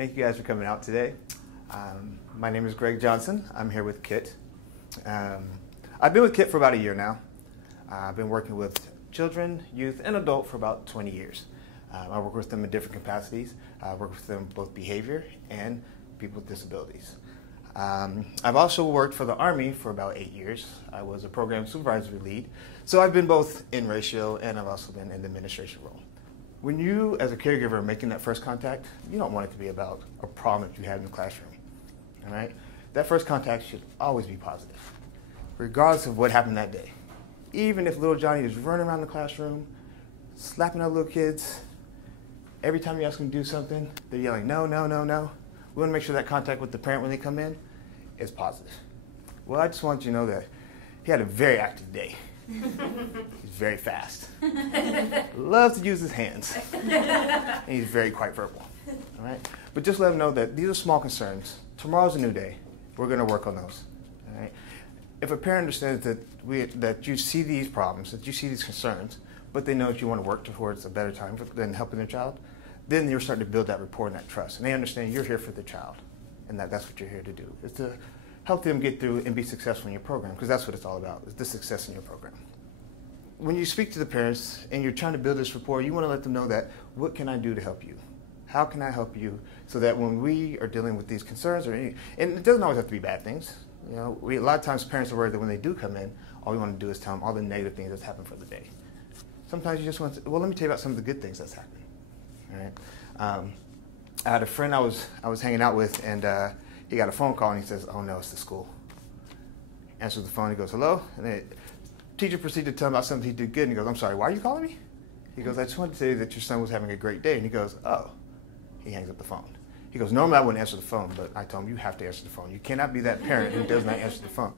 Thank you guys for coming out today. My name is Greg Johnson. I'm here with Kit. I've been with Kit for about a year now. I've been working with children, youth, and adult for about 20 years. I work with them in different capacities. I work with them both behavior and people with disabilities. I've also worked for the Army for about 8 years. I was a program supervisory lead. So I've been both in ratio and I've also been in the administration role. When you, as a caregiver, are making that first contact, you don't want it to be about a problem that you had in the classroom. All right? That first contact should always be positive, regardless of what happened that day. Even if little Johnny is running around the classroom, slapping other little kids, every time you ask them to do something, they're yelling, no, no, no, no. We want to make sure that contact with the parent when they come in is positive. Well, I just want you to know that he had a very active day. He's very fast. Loves to use his hands. And he's very quite verbal. All right? But just let him know that these are small concerns. Tomorrow's a new day. We're going to work on those. All right? If a parent understands that you see these problems, that you see these concerns, but they know that you want to work towards a better time than helping their child, then you're starting to build that rapport and that trust. And they understand you're here for the child, and that's what you're here to do, is to help them get through and be successful in your program, because that's what it's all about, is the success in your program. When you speak to the parents and you're trying to build this rapport, you want to let them know that, what can I do to help you? How can I help you so that when we are dealing with these concerns, and it doesn't always have to be bad things. You know, a lot of times parents are worried that when they do come in, all we want to do is tell them all the negative things that's happened for the day. Sometimes you just want to, well, let me tell you about some of the good things that's happened. All right? I had a friend I was hanging out with, and he got a phone call, and he says, oh no, it's the school. Answers the phone, he goes, hello? And the teacher proceeded to tell him about something he did good, and he goes, I'm sorry, why are you calling me? He goes, I just wanted to tell you that your son was having a great day. And he goes, oh. He hangs up the phone. He goes, normally I wouldn't answer the phone, but I told him, you have to answer the phone. You cannot be that parent who does not answer the phone.